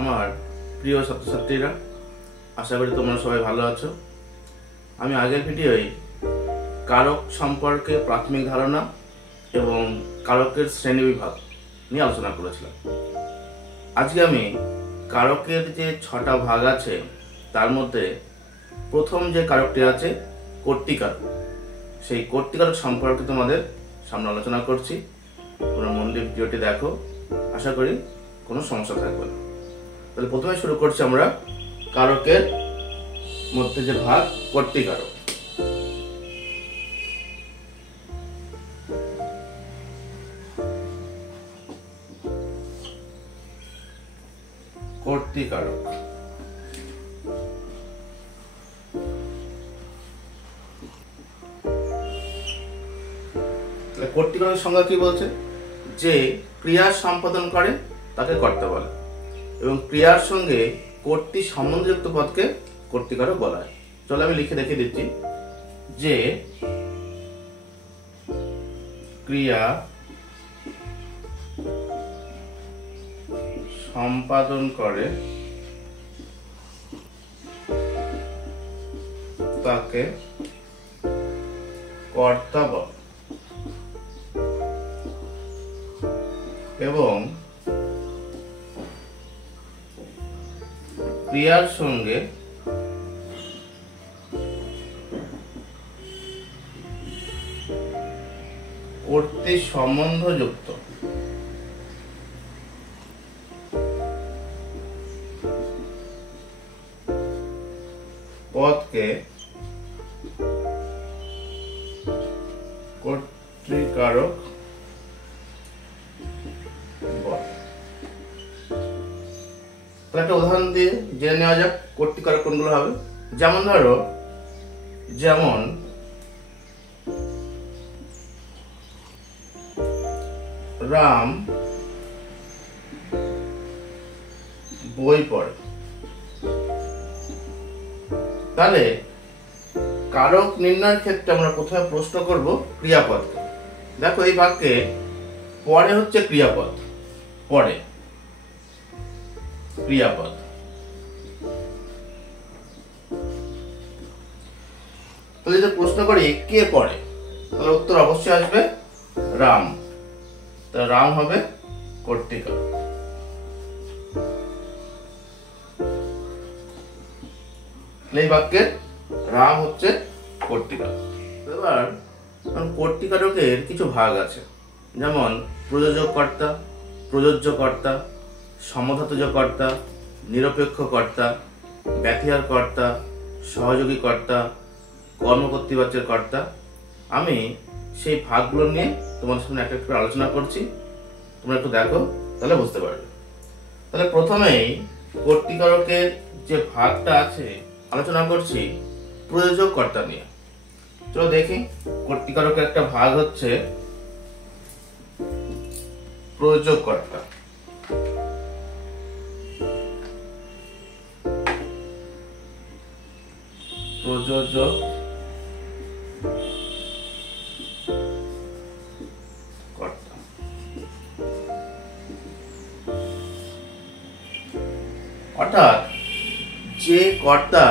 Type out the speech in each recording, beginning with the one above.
আমার প্রিয় ছাত্রছাত্রীরা, আশা করি তোমরা সবাই ভালো আছো। আমি আগের ভিডিওয় কারক সম্পর্কে প্রাথমিক ধারণা এবং কারকের শ্রেণীবিভাগ নিয়ে আলোচনা করেছিলাম। আজকে আমি কারকের যে 6টা ভাগ আছে তার মধ্যে প্রথম যে কারকটি আছে কর্তৃকারক, সেই কর্তৃকারক সম্পর্কে তোমাদের সামনে আলোচনা করছি। তোমরা মন দিয়ে ভিডিওটি দেখো, আশা করি কোনো সমস্যা থাকবে না। তাহলে প্রথমে শুরু করছি আমরা কারকের মধ্যে যে ভাগ কর্তৃকারক। কর্তৃকারক কর্তৃকারকের সংজ্ঞা কি বলছে? যে ক্রিয়া সম্পাদন করে তাকে কর্তা বলে এবং ক্রিয়ার সঙ্গে কর্তৃ সম্বন্ধযুক্ত পদকে কর্তৃকারক বলা হয়। চলো আমি লিখে রেখে দিচ্ছি যে ক্রিয়া সম্পাদন করে তাকে কর্তা বলে এবং ক্রিয়ার সঙ্গে কর্তৃ সম্বন্ধযুক্ত পদকে কর্তৃকারক বলে। একটা উদাহরণ দিয়ে জেনে নেওয়া যাক কর্তৃকারক কোনগুলো হবে। যেমন ধরো, যেমন রাম বই পড়ে, তাহলে কারক নির্ণয়ের ক্ষেত্রে আমরা প্রথমে প্রশ্ন করব ক্রিয়াপদকে। দেখো এই বাক্যে পরে হচ্ছে ক্রিয়াপদ, পরে ক্রিয়াপদ। তাহলে যদি প্রশ্ন করি কে পড়ে, তাহলে উত্তর অবশ্যই আসবে রাম। তাহলে রাম হবে কর্তৃকারক। এই বাক্যের রাম হচ্ছে কর্তৃকারক। এবার কর্তৃকারকের কিছু ভাগ আছে, যেমন প্রযোজক কর্তা, প্রযোজ্য কর্তা, সমধাতুজ কর্তা, নিরপেক্ষ কর্তা, ব্যতিহার কর্তা, সহযোগী কর্তা, কর্মকর্তৃবাচ্যের কর্তা। আমি সেই ভাগগুলো নিয়ে তোমাদের সামনে একটা একটু আলোচনা করছি, তোমরা একটু দেখো, তাহলে বুঝতে পারবে। তাহলে প্রথমেই কর্তৃকারকের যে ভাগটা আছে আলোচনা করছি প্রযোজক কর্তা নিয়ে। চলো দেখি, কর্তৃকারকের একটা ভাগ হচ্ছে প্রযোজক কর্তা। প্রযোজক কর্তা অর্থাৎ যে কর্তা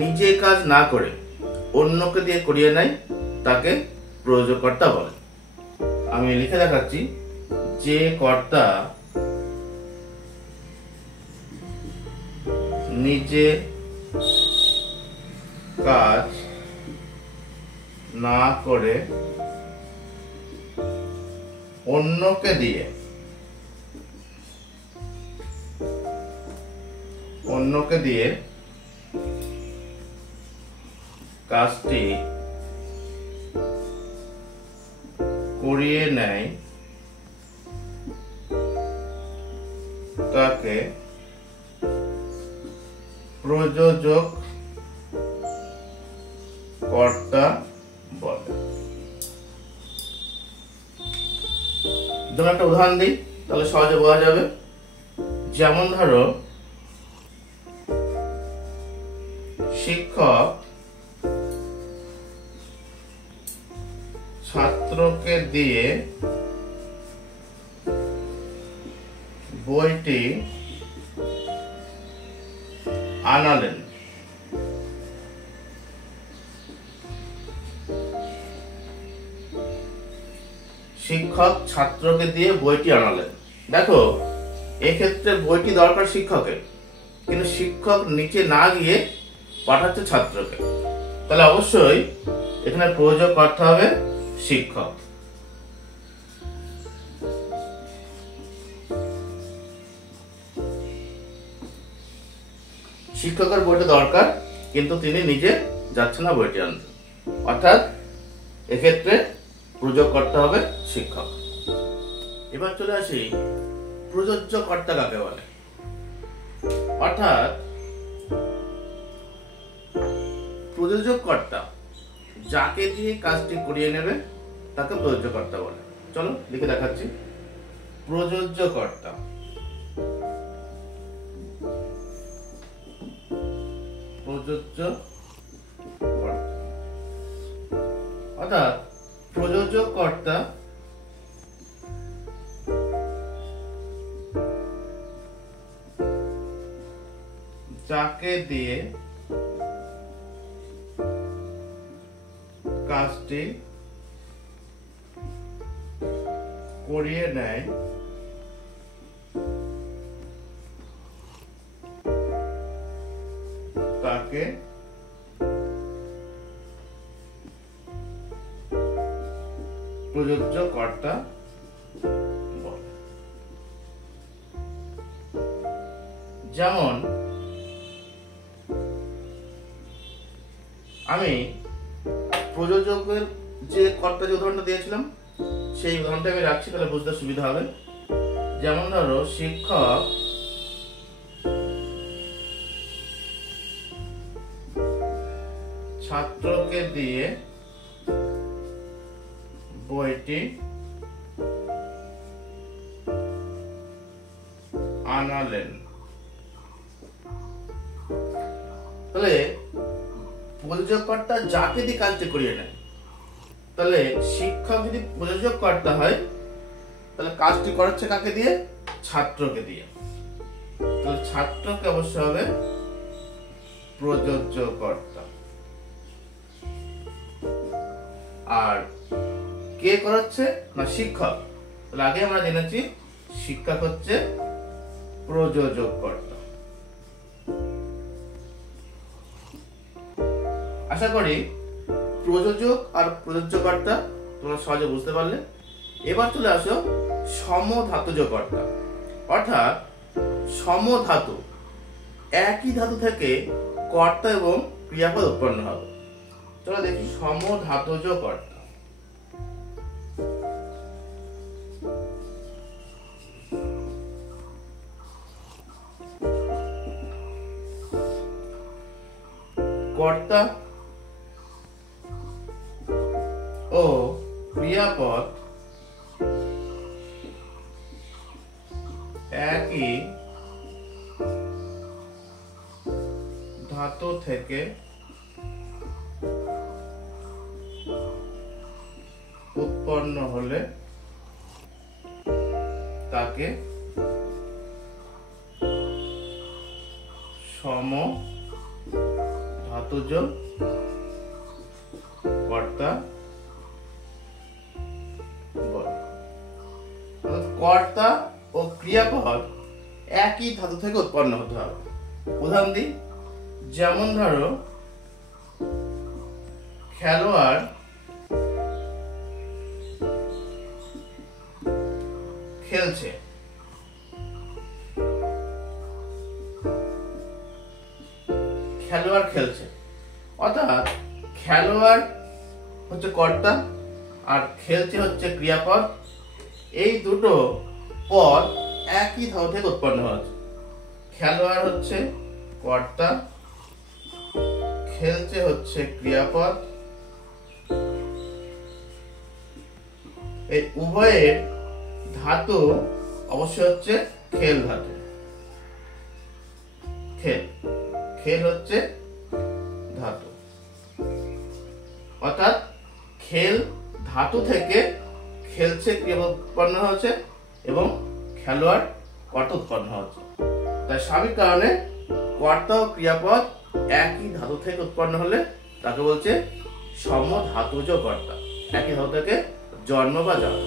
নিজে কাজ না করে অন্যকে দিয়ে করিয়ে নেয় তাকে প্রযোজক কর্তা বলে। আমি লিখে দেখাচ্ছি, যে কর্তা নিজে কাজ না করে অন্যকে দিয়ে কাজটি করিয়ে নেয় তাকে প্রযোজক কর্তা বলে। যেমন একটা উদাহরণ দিই, তাহলে সহজে বোঝা যাবে। যেমন ধরো, শিক্ষক ছাত্রকে দিয়ে বইটি আনালেন। শিক্ষক ছাত্রকে দিয়ে বইটি আনালেন। দেখো, এক্ষেত্রে বইটি দরকার শিক্ষকের, কিন্তু শিক্ষক নিচে না গিয়ে পাঠাচ্ছে ছাত্রকে, তাহলে অবশ্যই এখানে প্রয়োজক করতে হবে শিক্ষক। শিক্ষকের বইটা দরকার, কিন্তু তিনি নিজে যাচ্ছেন না বইটি আনতে, অর্থাৎ এক্ষেত্রে প্রয়োজক করতে হবে শিক্ষক। এবার চলে আসি প্রযোজ্য কর্তা কাকে বলে। অর্থাৎ প্রযোজক কর্তা যাকে দিয়ে কাজটি করিয়ে নেবে তাকে প্রযোজ্য কর্তা বলে। চলো লিখে দেখাচ্ছি। প্রযোজ্য কর্তা, প্রযোজ্য কর্তা অর্থাৎ প্রযোজক কর্তা যাকে দিয়ে কাজটি করিয়ে নেয় তাকে প্রযোজ্য কর্তা বলে। যেমন আমি প্রযোজকের যে কর্তা যে উদাহরণটা দিয়েছিলাম সেই উদাহরণটা আমি রাখছি, তাহলে বুঝতে সুবিধা হবে। যেমন ধরো, শিক্ষক ছাত্রকে দিয়ে বইটি আনালেন। তাহলে প্রযোজক কর্তা যাকে দিয়ে কাজটি করিয়ে নেয়, তাহলে শিক্ষক যদি প্রযোজক কর্তা হয় তাহলে কাজটি করাচ্ছে কাকে দিয়ে? ছাত্রকে দিয়ে। তাহলে ছাত্রকে অবশ্যই হবে প্রযোজ্য কর্তা। আর কে করাচ্ছে না? শিক্ষক। তাহলে আগে আমরা জেনেছি শিক্ষক হচ্ছে প্রযোজক কর্তা। আশা করি প্রযোজক আর প্রযোজ্য কর্তা তোমরা সহজে বুঝতে পারলে। এবার চলে আসো সমধাতুজ কর্তা। অর্থাৎ সমধাতু, একই ধাতু থেকে কর্তা এবং ক্রিয়াপদ উৎপন্ন হবে। চলো দেখি সমধাতুজ কর্তা। কর্তা ও ক্রিয়াপদ একই ধাতু থেকে উৎপন্ন হলে তাকে সমধাতুজ কর্তা বলে। কর্তা ও ক্রিয়াপদ একই ধাতু থেকে উৎপন্ন হতে হবে। উদাহরণ দিই, যেমন ধরো, খেলোয়াড় খেলছে। খেলোয়াড় খেলছে অর্থাৎ খেলোয়াড় হচ্ছে কর্তা আর খেলছে হচ্ছে ক্রিয়াপদ। এই দুটো পদ একই ধাতু থেকে উৎপন্ন হচ্ছে। খেলোয়াড় হচ্ছে কর্তা, খেলছে হচ্ছে ক্রিয়াপদ। এই উভয়ের ধাতু অবশ্যই হচ্ছে খেল ধাতু। খেল খেল হচ্ছে ধাতু, অর্থাৎ খেল ধাতু থেকে খেলছে ক্রিয়াপদ উৎপন্ন হচ্ছে এবং খেলোয়াড় কর্তা উৎপন্ন হচ্ছে। তাই স্বাভাবিক কারণে কর্তা ও ক্রিয়াপদ একই ধাতু থেকে উৎপন্ন হলে তাকে বলছে সমধাতুজ কর্তা, একই ধাতু থেকে জন্ম বা জাত।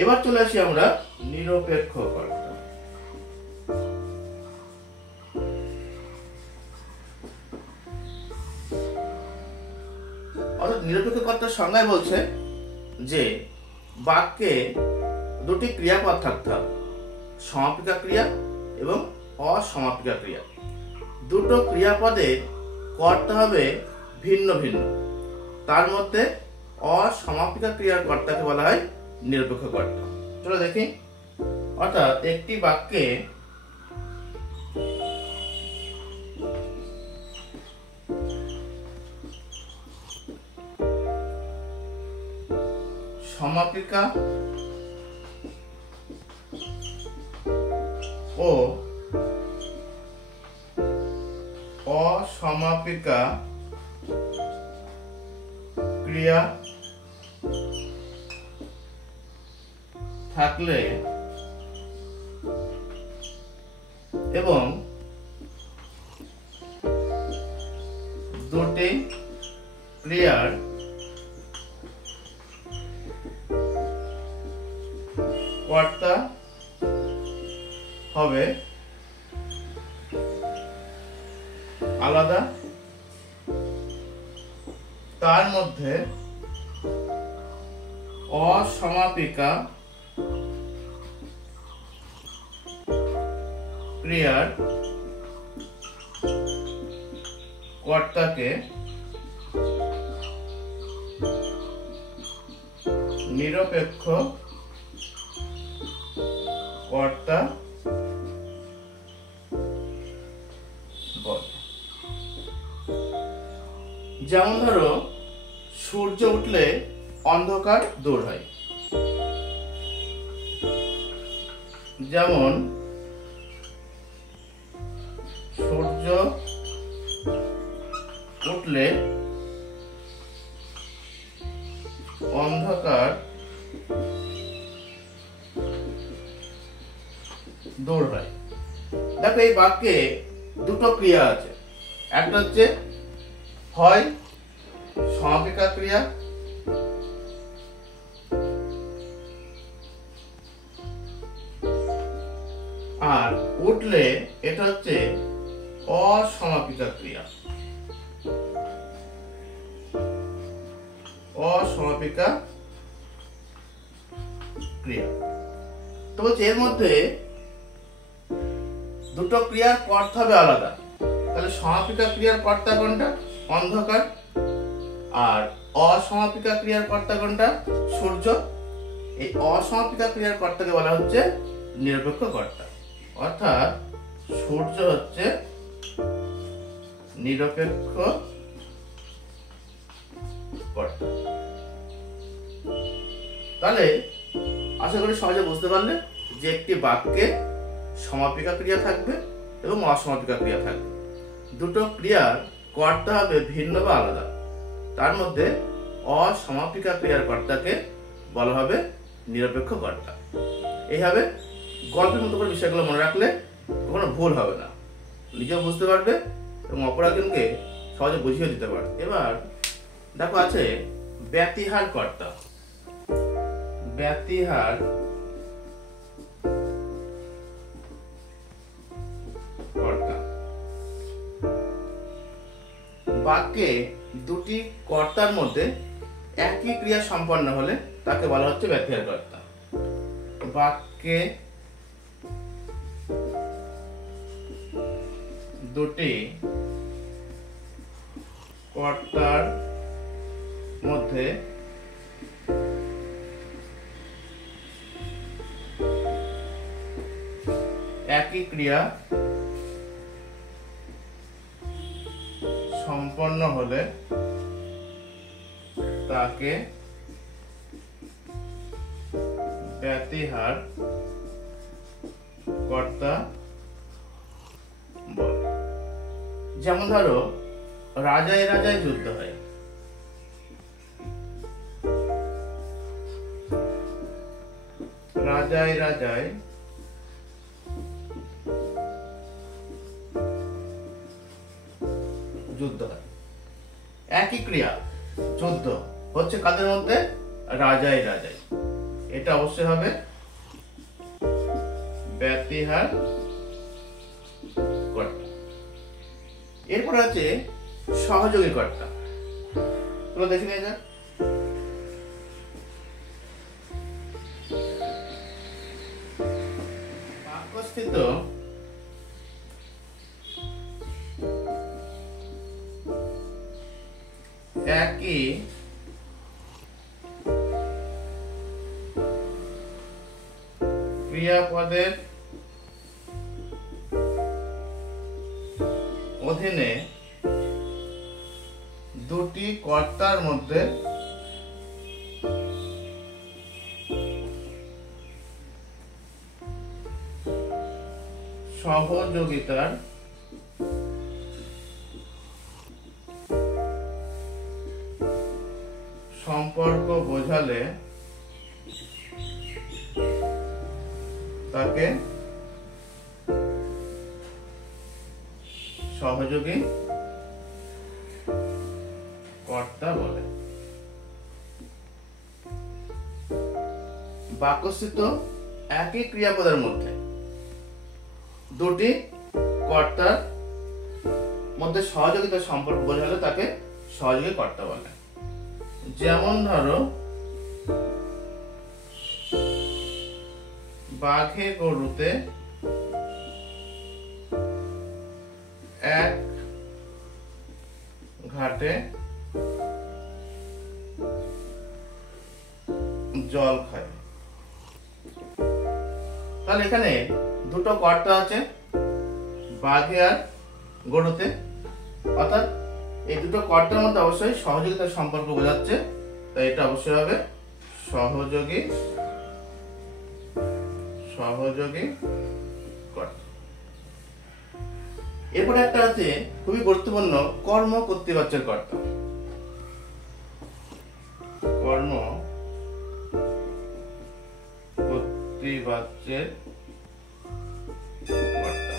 এবার চলে আসি আমরা নিরপেক্ষ কর্তা। অর্থাৎ নিরপেক্ষ কর্তার সংজ্ঞায় বলছে যে বাক্যে দুটি ক্রিয়াপদ থাকতে হবে, সমাপিকা ক্রিয়া এবং অসমাপিকা ক্রিয়া। দুটো ক্রিয়াপদের কর্তা হবে ভিন্ন ভিন্ন, তার মধ্যে অসমাপিকা ক্রিয়ার কর্তাকে বলা হয় নিরপেক্ষ কর্তা। চলো দেখি। অর্থাৎ একটি বাক্যে সমাপিকা ও অসমাপিকা ক্রিয়া থাকলে এবং দুটি ক্রিয়ার কর্তা হবে আলাদা, তার মধ্যে অসমাপিকা ক্রিয়ার কর্তাকে নিরপেক্ষ কর্তা বলে। যেমন ধরো, সূর্য উঠলে অন্ধকার দূর হয়। যেমন সূর্য উঠলে অন্ধকার দূর হয়। দেখো, এই বাক্যে দুটো ক্রিয়া আছে। একটা হচ্ছে হয় সমাপিকা ক্রিয়া, আর উঠলে এটা হচ্ছে অসমাপিকা ক্রিয়া। অসমাপিকা ক্রিয়া তো বলছে এর মধ্যে দুটো ক্রিয়ার কর্তা হবে আলাদা। তাহলে সমাপিকা ক্রিয়ার কর্তা কোনটা? অন্ধকার। আর অসমাপিকা ক্রিয়ার কর্তা কোনটা? সূর্য। এই অসমাপিকা ক্রিয়ার কর্তাকে বলা হচ্ছে নিরপেক্ষ কর্তা। অর্থাৎ সূর্য হচ্ছে নিরপেক্ষ কর্তা। তাহলে আশা করি সহজে বুঝতে পারলে যে একটি বাক্যে সমাপিকা ক্রিয়া থাকবে এবং অসমাপিকা ক্রিয়া থাকবে। দুটো ক্রিয়ার কর্তা হবে ভিন্ন বা আলাদা, তার মধ্যে অসমাপিকা ক্রিয়ার কর্তাকে বলা হবে নিরপেক্ষ কর্তা। এইভাবে গল্পের মতো করে বিষয়গুলো মনে রাখলে কোনো ভুল হবে না, নিজেও বুঝতে পারবে এবং অপর একজনকে সহজে বুঝিয়ে দিতে পারবে। এবার দেখো আছে ব্যতিহার কর্তা। ব্যতিহার কর্তা বাক্যে দুটি কর্তার মধ্যে একই ক্রিয়া সম্পন্ন হলে তাকে বলা হচ্ছে ব্যতিহার কর্তা। বাক্যে দুটি কর্তার মধ্যে একই ক্রিয়া সম্পন্ন হলে তাকে ব্যতিহার কর্তা বলে। যেমন ধরো, রাজায় রাজায় যুদ্ধ হয়। রাজায় রাজায় যুদ্ধ হয়। একই ক্রিয়া যুদ্ধ হচ্ছে কাদের মধ্যে? রাজাই রাজাই। এটা অবশ্যই হবে ব্যতিহার কর্তা। এরপর আছে সহযোগী কর্তা। তোমরা দেখে নিয়ে যাক। বাক্যস্থিত একই ক্রিয়াপদের অধীনে দুটি কর্তার মধ্যে সহযোগিতার সম্পর্ক বোঝালে তাকে সহযোগী কর্তা বলে। বাক্যস্থিত একই ক্রিয়াপদের মধ্যে দুটি কর্তার মধ্যে সহযোগিতার সম্পর্ক বোঝালে তাকে সহযোগী কর্তা বলে। যেমন ধরো, বাঘে গরুতে এক ঘাটে জল খায়। তাহলে এখানে দুটো কর্তা আছে, বাঘে আর গরুতে, অর্থাৎ এই দুটো কর্তার মধ্যে অবশ্যই সহযোগিতার সম্পর্ক বোঝাচ্ছে, তাই এটা অবশ্যই হবে সহযোগী কর্তা। এরপরে একটা আছে খুবই গুরুত্বপূর্ণ কর্ম কর্তৃবাচ্যের কর্তা। কর্ম কর্তৃবাচ্যের কর্তা।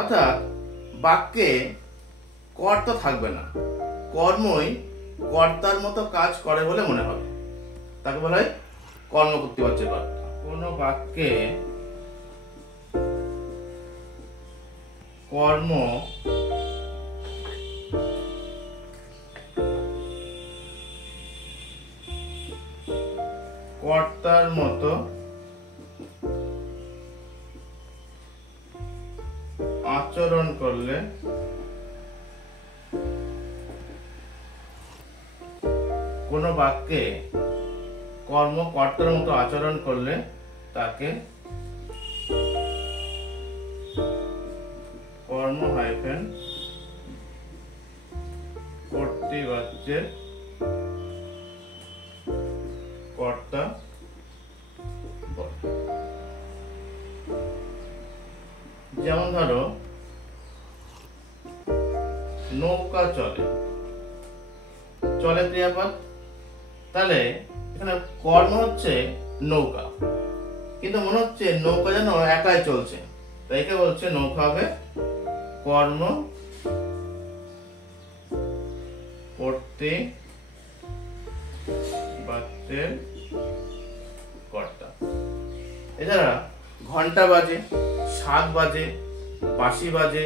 অর্থাৎ বাক্যে কর্তা থাকবে না, কর্মই কর্তার মতো কাজ করে বলে মনে হবে, তাকে বলা হয় কর্ম কর্তৃবাচ্যের কর্তা। কোন বাক্যে কর্ম কর্তার মতো আচরণ করলে কোন বাক্যে কর্মকর্তার মতো আচরণ করলে তাকে কর্ম কর্তৃবাচ্যের কর্তা বলে। যেমন ধরো, নৌকা চলে, চলে ক্রিয়াপদ, তাহলে এখানে কর্ম হচ্ছে নৌকা, কিন্তু মনে হচ্ছে নৌকা যেন একাই চলছে, তাই কে বলছে নৌকা হবে কর্ম কর্তৃবাচ্যের কর্তা। এছাড়া ঘন্টা বাজে, শাক বাজে, বাঁশি বাজে,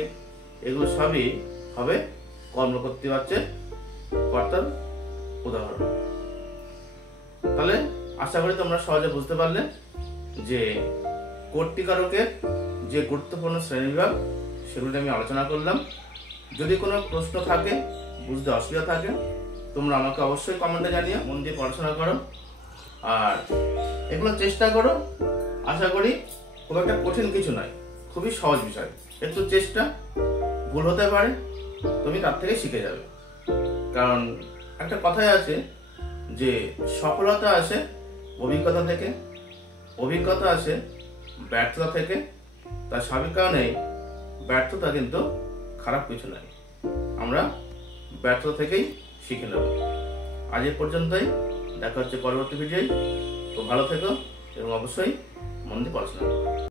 এগুলো সবই হবে কর্ম কর্তৃবাচ্যের কর্তার উদাহরণ। তাহলে আশা করি তোমরা সহজে বুঝতে পারলে যে কর্তৃকারকের যে গুরুত্বপূর্ণ শ্রেণীবিভাগ সেগুলো আমি আলোচনা করলাম। যদি কোনো প্রশ্ন থাকে, বুঝতে অসুবিধা থাকে, তোমরা আমাকে অবশ্যই কমেন্টে জানিও। মন দিয়ে পড়াশোনা করো আর এগুলো চেষ্টা করো। আশা করি খুব একটা কঠিন কিছু নয়, খুবই সহজ বিষয়। একটু চেষ্টা, ভুল হতে পারে, তুমি তার থেকে শিখে যাবে। কারণ একটা কথাই আছে যে সফলতা আসে অভিজ্ঞতা থেকে, অভিজ্ঞতা আসে ব্যর্থতা থেকে। তার স্বাভাবিক কারণেই ব্যর্থতা কিন্তু খারাপ কিছু নয়, আমরা ব্যর্থতা থেকেই শিখে নেব। আজ এ পর্যন্তই, দেখা হচ্ছে পরবর্তী ভিডিওয়। তো ভালো থেকো। এবং অবশ্যই মন দিয়ে পড়াশোনা করবে।